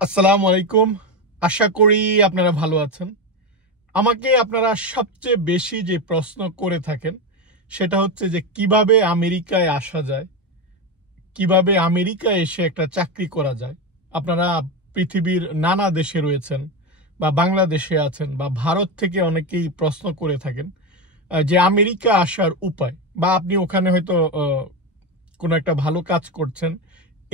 আসসালামু আলাইকুম। আশা করি আপনারা ভালো আছেন। আমাকে আপনারা সবচেয়ে বেশি যে প্রশ্ন করে থাকেন সেটা হচ্ছে যে কিভাবে আমেরিকায় আসা যায়, কিভাবে আমেরিকায় এসে একটা চাকরি করা যায়। আপনারা পৃথিবীর নানা দেশে রয়েছেন বা বাংলাদেশে আছেন বা ভারত থেকে অনেকেই প্রশ্ন করে থাকেন যে আমেরিকা আসার উপায়, বা আপনি ওখানে হয়তো কোনো একটা ভালো কাজ করছেন,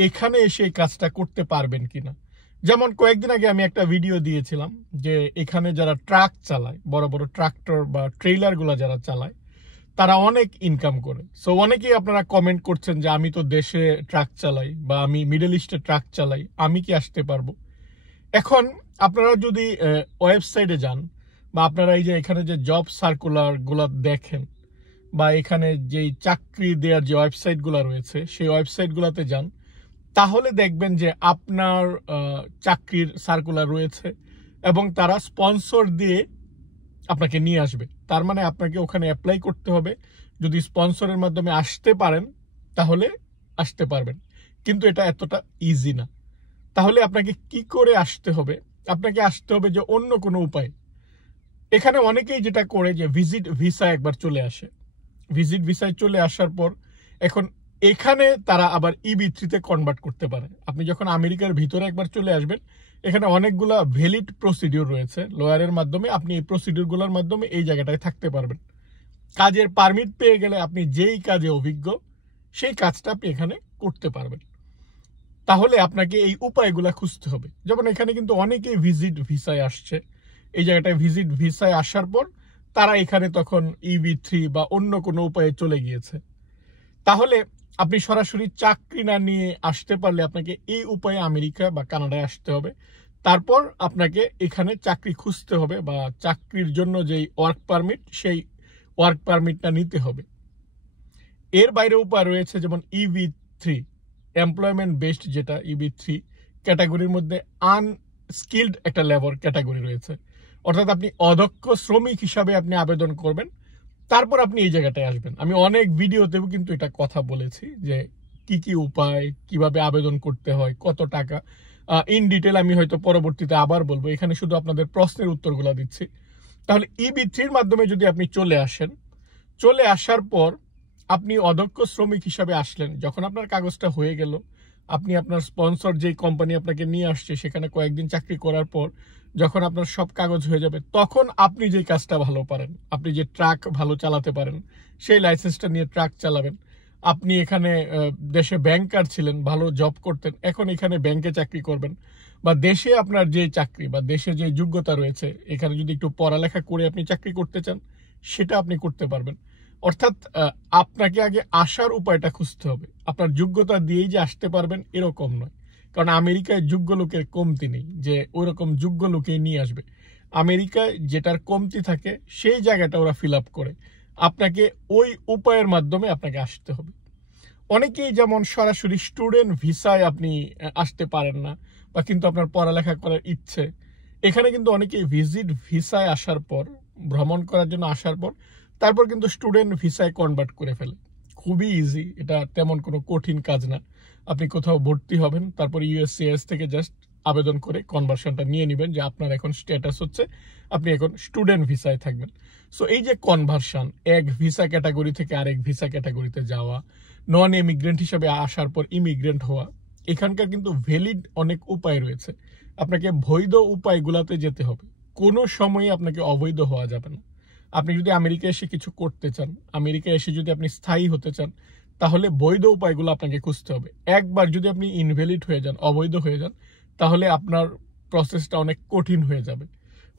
এখানে এসে এই কাজটা করতে পারবেন কিনা। যেমন কয়েকদিন আগে আমি একটা ভিডিও দিয়েছিলাম যে এখানে যারা ট্রাক চালায়, বড় বড় ট্রাক্টর বা ট্রেইলারগুলো যারা চালায়, তারা অনেক ইনকাম করে। সো অনেকেই আপনারা কমেন্ট করছেন যে আমি তো দেশে ট্রাক চালাই বা আমি মিডল ইস্টে ট্রাক চালাই, আমি কি আসতে পারবো। এখন আপনারা যদি ওয়েবসাইটে যান বা আপনারা এই যে এখানে যে জব সার্কুলারগুলো দেখেন বা এখানে যেই চাকরি দেওয়ার যে ওয়েবসাইটগুলো রয়েছে সেই ওয়েবসাইটগুলোতে যান, তাহলে দেখবেন যে আপনার চাকরির সার্কুলার রয়েছে এবং তারা স্পন্সর দিয়ে আপনাকে নিয়ে আসবে। তার মানে আপনাকে ওখানে অ্যাপ্লাই করতে হবে। যদি স্পন্সরের মাধ্যমে আসতে পারেন তাহলে আসতে পারবেন, কিন্তু এটা এতটা ইজি না। তাহলে আপনাকে কি করে আসতে হবে? আপনাকে আসতে হবে যে অন্য কোনো উপায়। এখানে অনেকেই যেটা করে যে ভিজিট ভিসা একবার চলে আসে। ভিজিট ভিসায় চলে আসার পর এখন এখানে তারা আবার EB3-তে কনভার্ট করতে পারে। আপনি যখন আমেরিকার ভিতরে একবার চলে আসবেন, এখানে অনেকগুলা ভ্যালিড প্রসিডিউর রয়েছে লয়ারের মাধ্যমে। আপনি এই প্রসিডিউরগুলোর মাধ্যমে এই জায়গাটায় থাকতে পারবেন। কাজের পারমিট পেয়ে গেলে আপনি যেই কাজে অভিজ্ঞ সেই কাজটা আপনি এখানে করতে পারবেন। তাহলে আপনাকে এই উপায়গুলা খুঁজতে হবে। যেমন এখানে কিন্তু অনেকেই ভিজিট ভিসায় আসছে। এই জায়গাটায় ভিজিট ভিসায় আসার পর তারা এখানে তখন EB3 বা অন্য কোনো উপায়ে চলে গিয়েছে। তাহলে আপনি সরাসরি চাকরি না নিয়ে আসতে পারলে আপনাকে এই উপায়ে আমেরিকা বা কানাডায় আসতে হবে। তারপর আপনাকে এখানে চাকরি খুঁজতে হবে বা চাকরির জন্য যেই ওয়ার্ক পারমিট সেই ওয়ার্ক পারমিটটা নিতে হবে। এর বাইরে উপায় রয়েছে, যেমন EB3 এমপ্লয়মেন্ট বেসড, যেটা EB3 ক্যাটাগরির মধ্যে আনস্কিলড একটা লেবার ক্যাটাগরি রয়েছে। অর্থাৎ আপনি অদক্ষ শ্রমিক হিসাবে আপনি আবেদন করবেন, তারপর আপনি এই জায়গাটায় আসবেন। আমি অনেক ভিডিওতেও কিন্তু এটা কথা বলেছি যে কি কি উপায়, কিভাবে আবেদন করতে হয়, কত টাকা, ইন ডিটেল আমি হয়তো পরবর্তীতে আবার বলবো। এখানে শুধু আপনাদের প্রশ্নের উত্তরগুলো দিচ্ছি। তাহলে EB3-র মাধ্যমে যদি আপনি চলে আসেন, চলে আসার পর আপনি অদক্ষ শ্রমিক হিসাবে আসলেন, যখন আপনার কাগজটা হয়ে গেল, আপনি আপনার স্পন্সর যেই কোম্পানি আপনাকে নিয়ে আসছে সেখানে কয়েকদিন চাকরি করার পর যখন আপনার সব কাগজ হয়ে যাবে, তখন আপনি যে কাজটা ভালো পারেন, আপনি যে ট্রাক ভালো চালাতে পারেন, সেই লাইসেন্সটা নিয়ে ট্রাক চালাবেন। আপনি এখানে দেশে ব্যাংকার ছিলেন, ভালো জব করতেন, এখন এখানে ব্যাংকে চাকরি করবেন। বা দেশে আপনার যে চাকরি বা দেশে যে যোগ্যতা রয়েছে, এখানে যদি একটু পড়ালেখা করে আপনি চাকরি করতে চান, সেটা আপনি করতে পারবেন। অর্থাৎ আপনাকে আগে আসার উপায়টা খুঁজতে হবে। আপনার যোগ্যতা দিয়েই যে আসতে পারবেন এরকম নয়। কারণ আমেরিকায় যোগ্য লোকের কমতি নেই যে ওইরকম যোগ্য লোকেই নিয়ে আসবে। আমেরিকায় যেটার কমতি থাকে সেই জায়গাটা ওরা ফিল আপ করে। আপনাকে ওই উপায়ের মাধ্যমে আপনাকে আসতে হবে। অনেকেই যেমন সরাসরি স্টুডেন্ট ভিসায় আপনি আসতে পারেন না, বা কিন্তু আপনার পড়ালেখা করার ইচ্ছে, এখানে কিন্তু অনেকেই ভিজিট ভিসায় আসার পর, ভ্রমণ করার জন্য আসার পর, তারপর কিন্তু স্টুডেন্ট ভিসায় কনভার্ট করে ফেলে। খুবই ইজি, এটা তেমন কোনো কঠিন কাজ না। আপনি কোথাও ভর্তি হবেন, তারপর USCIS থেকে জাস্ট আবেদন করে কনভার্সনটা নিয়ে নেবেন যে আপনার এখন স্ট্যাটাস হচ্ছে আপনি এখন স্টুডেন্ট ভিসায় থাকবেন। সো এই যে কনভার্সন, এক ভিসা ক্যাটাগরি থেকে আরেক ভিসা ক্যাটাগরিতে যাওয়া, নন ইমিগ্রেন্ট হিসেবে আসার পর ইমিগ্রেন্ট হওয়া, এখানকার কিন্তু ভ্যালিড অনেক উপায় রয়েছে। আপনাকে বৈধ উপায়গুলোতে যেতে হবে। কোনো সময়ে আপনাকে অবৈধ হওয়া যাবে না। আপনি যদি আমেরিকা এসে কিছু করতে চান, আমেরিকা এসে যদি আপনি স্থায়ী হতে চান, তাহলে বৈধ উপায়গুলো আপনাকে খুঁজতে হবে। একবার যদি আপনি ইনভ্যালিড হয়ে যান, অবৈধ হয়ে যান, তাহলে আপনার প্রসেসটা অনেক কঠিন হয়ে যাবে।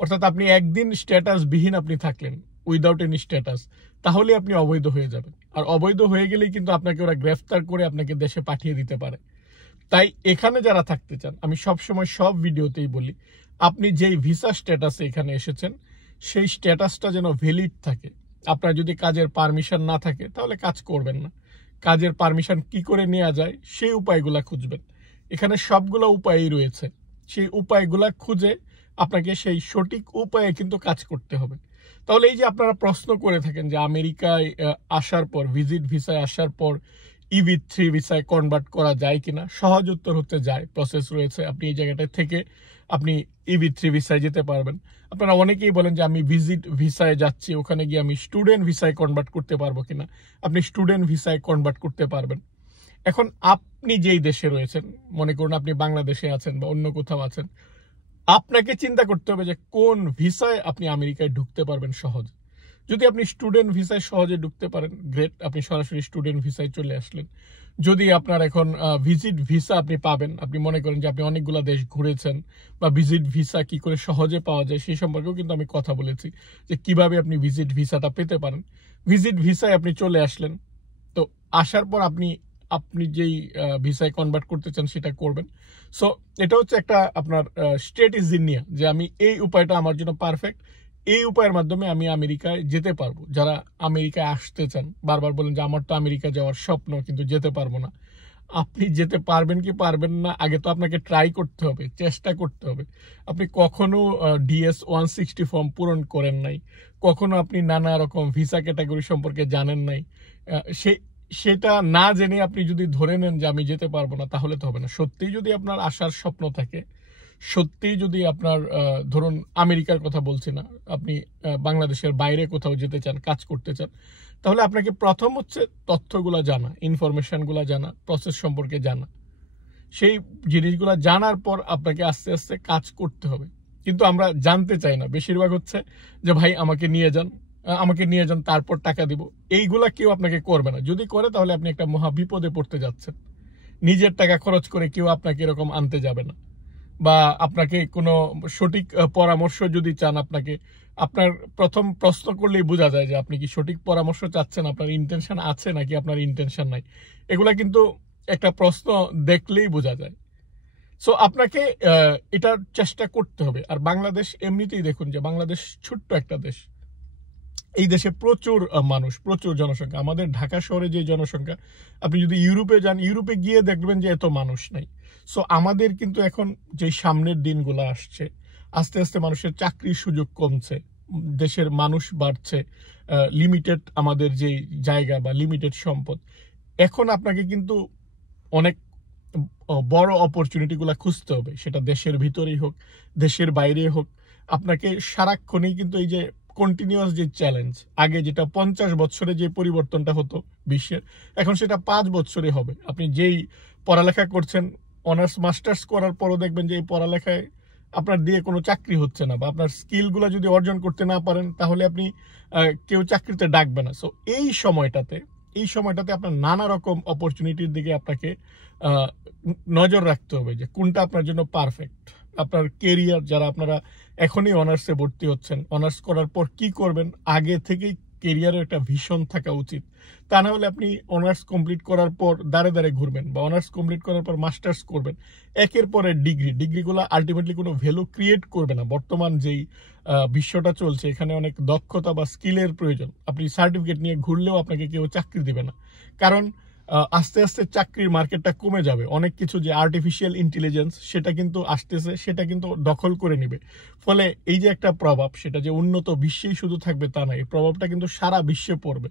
অর্থাৎ আপনি একদিন স্ট্যাটাসবিহীন আপনি থাকলেন, উইদাউট এনি স্ট্যাটাস, তাহলে আপনি অবৈধ হয়ে যাবেন। আর অবৈধ হয়ে গেলেই কিন্তু আপনাকে ওরা গ্রেফতার করে আপনাকে দেশে পাঠিয়ে দিতে পারে। তাই এখানে যারা থাকতে চান, আমি সবসময় সব ভিডিওতেই বলি, আপনি যেই ভিসা স্ট্যাটাসে এখানে এসেছেন সেই স্ট্যাটাসটা যেন ভ্যালিড থাকে। আপনার যদি কাজের পারমিশন না থাকে তাহলে কাজ করবেন না। কাজের পারমিশন কি করে নেওয়া যায় সেই উপায়গুলা খুঁজবেন। এখানে সবগুলো উপায়ই রয়েছে। সেই উপায়গুলা খুঁজে আপনাকে সেই সঠিক উপায়ে কিন্তু কাজ করতে হবে। তাহলে এই যে আপনারা প্রশ্ন করে থাকেন যে আমেরিকায় আসার পর, ভিজিট ভিসায় আসার পর EB3 ভিসায় কনভার্ট করা যায় কিনা। সহজ উত্তর হচ্ছে যায়, প্রসেস রয়েছে। আপনি এই জায়গাটায় থেকে আপনি EB3 ভিসায় যেতে পারবেন। আপনারা অনেকেই বলেন যে আমি ভিজিট ভিসায় যাচ্ছি, ওখানে গিয়ে আমি স্টুডেন্ট ভিসায় কনভার্ট করতে পারবো কিনা। আপনি স্টুডেন্ট ভিসায় কনভার্ট করতে পারবেন। এখন আপনি যেই দেশে রয়েছেন, মনে করুন আপনি বাংলাদেশে আছেন বা অন্য কোথাও আছেন, আপনাকে চিন্তা করতে হবে যে কোন ভিসায় আপনি আমেরিকায় ঢুকতে পারবেন সহজে। যদি আপনি স্টুডেন্ট ভিসায় সহজে ঢুকতে পারেন, গ্রেট, আপনি সরাসরি স্টুডেন্ট ভিসায় চলে আসলেন। যদি আপনার এখন ভিজিট ভিসা আপনি পাবেন, আপনি মনে করেন যে আপনি অনেকগুলো দেশ ঘুরেছেন বা ভিজিট ভিসা কি করে সহজে পাওয়া যায় সেই সম্পর্কেও কিন্তু আমি কথা বলেছি যে কিভাবে আপনি ভিজিট ভিসাটা পেতে পারেন। ভিজিট ভিসায় আপনি চলে আসলেন, তো আসার পর আপনি আপনি যেই ভিসায় কনভার্ট করতে চান সেটা করবেন। সো এটা হচ্ছে একটা আপনার স্ট্র্যাটেজি নিয়ে যে আমি এই উপায়টা আমার জন্য পারফেক্ট, এই উপায়ের মাধ্যমে আমি আমেরিকায় যেতে পারবো। যারা আমেরিকায় আসতে চান, বারবার বলেন যে আমার তো আমেরিকা যাওয়ার স্বপ্ন কিন্তু যেতে পারবো না। আপনি যেতে পারবেন কি পারবেন না, আগে তো আপনাকে ট্রাই করতে হবে, চেষ্টা করতে হবে। আপনি কখনো DS-160 ফর্ম পূরণ করেন নাই, কখনো আপনি নানা রকম ভিসা ক্যাটাগরি সম্পর্কে জানেন নাই। সেটা না জেনে আপনি যদি ধরে নেন যে আমি যেতে পারবো না, তাহলে তো হবে না। সত্যিই যদি আপনার আসার স্বপ্ন থাকে, সত্যিই যদি আপনার ধরুন আমেরিকার কথা বলছি না, আপনি বাংলাদেশের বাইরে কোথাও যেতে চান, কাজ করতে চান, তাহলে আপনাকে প্রথম হচ্ছে তথ্যগুলো জানা, ইনফরমেশনগুলো জানা, প্রসেস সম্পর্কে জানা। সেই জিনিসগুলো জানার পর আপনাকে আস্তে আস্তে কাজ করতে হবে। কিন্তু আমরা জানতে চাই না, বেশিরভাগ হচ্ছে যে ভাই আমাকে নিয়ে যান, আমাকে নিয়ে যান, তারপর টাকা দিব। এইগুলা কেউ আপনাকে করবে না। যদি করে তাহলে আপনি একটা মহা বিপদে পড়তে যাচ্ছেন। নিজের টাকা খরচ করে কেউ আপনাকে এরকম আনতে যাবে না। বা আপনাকে কোনো সঠিক পরামর্শ যদি চান, আপনার প্রথম প্রশ্ন করলেই বোঝা যায় যে আপনি কি সঠিক পরামর্শ চাচ্ছেন, আপনার ইন্টেনশন আছে নাকি আপনার ইন্টেনশন নাই। এগুলা কিন্তু একটা প্রশ্ন দেখলেই বোঝা যায়। সো আপনাকে এটার চেষ্টা করতে হবে। আর বাংলাদেশ এমনিতেই দেখুন যে বাংলাদেশ ছোট্ট একটা দেশ। এই দেশে প্রচুর মানুষ, প্রচুর জনসংখ্যা। আমাদের ঢাকা শহরে যে জনসংখ্যা, আপনি যদি ইউরোপে যান, ইউরোপে গিয়ে দেখবেন যে এত মানুষ নাই। সো আমাদের কিন্তু এখন যে সামনের দিনগুলো আসছে, আস্তে আস্তে মানুষের চাকরির সুযোগ কমছে, দেশের মানুষ বাড়ছে, লিমিটেড আমাদের যে জায়গা বা লিমিটেড সম্পদ, এখন আপনাকে কিন্তু অনেক বড় অপরচুনিটিগুলো খুঁজতে হবে। সেটা দেশের ভিতরেই হোক, দেশের বাইরে হোক। আপনাকে সারাক্ষণই কিন্তু এই যে কন্টিনিউয়াস যে চ্যালেঞ্জ, আগে যেটা 50 বছরে যে পরিবর্তনটা হতো বিশ্বের, এখন সেটা 5 বছরে হবে। আপনি যেই পড়ালেখা করছেন, অনার্স মাস্টার্স করার পরও দেখবেন যে এই পড়ালেখায় আপনার দিয়ে কোনো চাকরি হচ্ছে না, বা আপনার স্কিলগুলো যদি অর্জন করতে না পারেন তাহলে আপনি কেউ চাকরিতে ডাকবে না। সো এই সময়টাতে আপনার নানা রকম অপরচুনিটির দিকে আপনাকে নজর রাখতে হবে যে কোনটা আপনার জন্য পারফেক্ট। আপনার কেরিয়ার, যারা আপনারা এখনই অনার্সে ভর্তি হচ্ছেন, অনার্স করার পর কি করবেন আগে থেকেই কেরিয়ারের একটা ভিশন থাকা উচিত। তা না হলে আপনি অনার্স কমপ্লিট করার পর দাঁড়ে দাঁড়ে ঘুরবেন, বা অনার্স কমপ্লিট করার পর মাস্টার্স করবেন, একের পরে ডিগ্রিগুলো আলটিমেটলি কোনো ভ্যালু ক্রিয়েট করবে না। বর্তমান যেই বিশ্বটা চলছে, এখানে অনেক দক্ষতা বা স্কিলের প্রয়োজন। আপনি সার্টিফিকেট নিয়ে ঘুরলেও আপনাকে কেউ চাকরি দিবে না, কারণ আস্তে আস্তে চাকরির মার্কেটটা কমে যাবে। অনেক কিছু যে আর্টিফিশিয়াল ইন্টেলিজেন্স সেটা কিন্তু আসতেছে, সেটা কিন্তু দখল করে নিবে। ফলে এই যে একটা প্রভাব, সেটা যে উন্নত বিশ্বেই শুধু থাকবে তা না, এই প্রভাবটা কিন্তু সারা বিশ্বে পড়বে।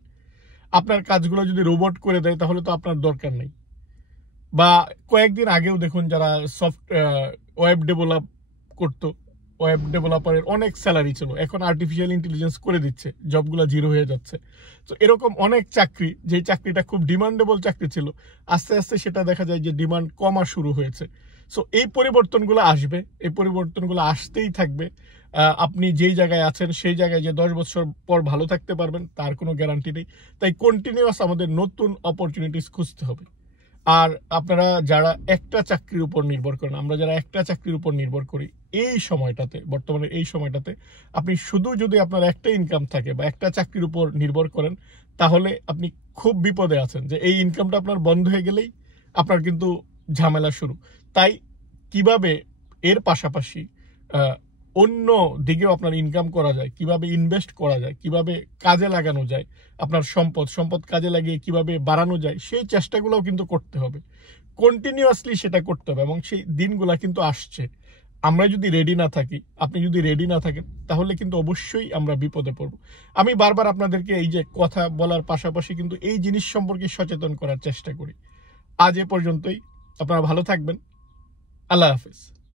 আপনার কাজগুলো যদি রোবট করে দেয় তাহলে তো আপনার দরকার নেই। বা কয়েকদিন আগেও দেখুন যারা ওয়েব ডেভেলপ করতো, ওয়েব ডেভেলপারের অনেক স্যালারি ছিল, এখন আর্টিফিশিয়াল ইন্টেলিজেন্স করে দিচ্ছে, জবগুলো জিরো হয়ে যাচ্ছে। তো এরকম অনেক চাকরি, যে চাকরিটা খুব ডিমান্ডেবল চাকরি ছিল, আস্তে আস্তে সেটা দেখা যায় যে ডিমান্ড কমা শুরু হয়েছে। সো এই পরিবর্তনগুলো আসবে, এই পরিবর্তনগুলো আসতেই থাকবে। আপনি যেই জায়গায় আছেন সেই জায়গায় যে 10 বছর পর ভালো থাকতে পারবেন তার কোনো গ্যারান্টি নেই। তাই কন্টিনিউয়াস আমাদের নতুন অপরচুনিটিস খুঁজতে হবে। আর আপনারা যারা একটা চাকরির উপর নির্ভর করেন, আমরা যারা একটা চাকরির উপর নির্ভর করি, এই সময়টাতে, বর্তমানে এই সময়টাতে আপনি শুধু যদি আপনার একটা ইনকাম থাকে বা একটা চাকরির উপর নির্ভর করেন, তাহলে আপনি খুব বিপদে আছেন যে এই ইনকামটা আপনার বন্ধ হয়ে গেলেই আপনার কিন্তু ঝামেলা শুরু। তাই কিভাবে এর পাশাপাশি অন্য দিকেও আপনার ইনকাম করা যায়, কিভাবে ইনভেস্ট করা যায়, কিভাবে কাজে লাগানো যায়, আপনার সম্পদ কাজে লাগিয়ে কিভাবে বাড়ানো যায়, সেই চেষ্টাগুলোও কিন্তু করতে হবে। কন্টিনিউয়াসলি সেটা করতে হবে, এবং সেই দিনগুলা কিন্তু আসছে। আমরা যদি রেডি না থাকি, আপনি যদি রেডি না থাকেন, তাহলে কিন্তু অবশ্যই আমরা বিপদে পড়ব। আমি বারবার আপনাদেরকে এই যে কথা বলার পাশাপাশি কিন্তু এই জিনিস সম্পর্কে সচেতন করার চেষ্টা করি। আজ এ পর্যন্তই। আপনারা ভালো থাকবেন। আল্লাহ হাফেজ।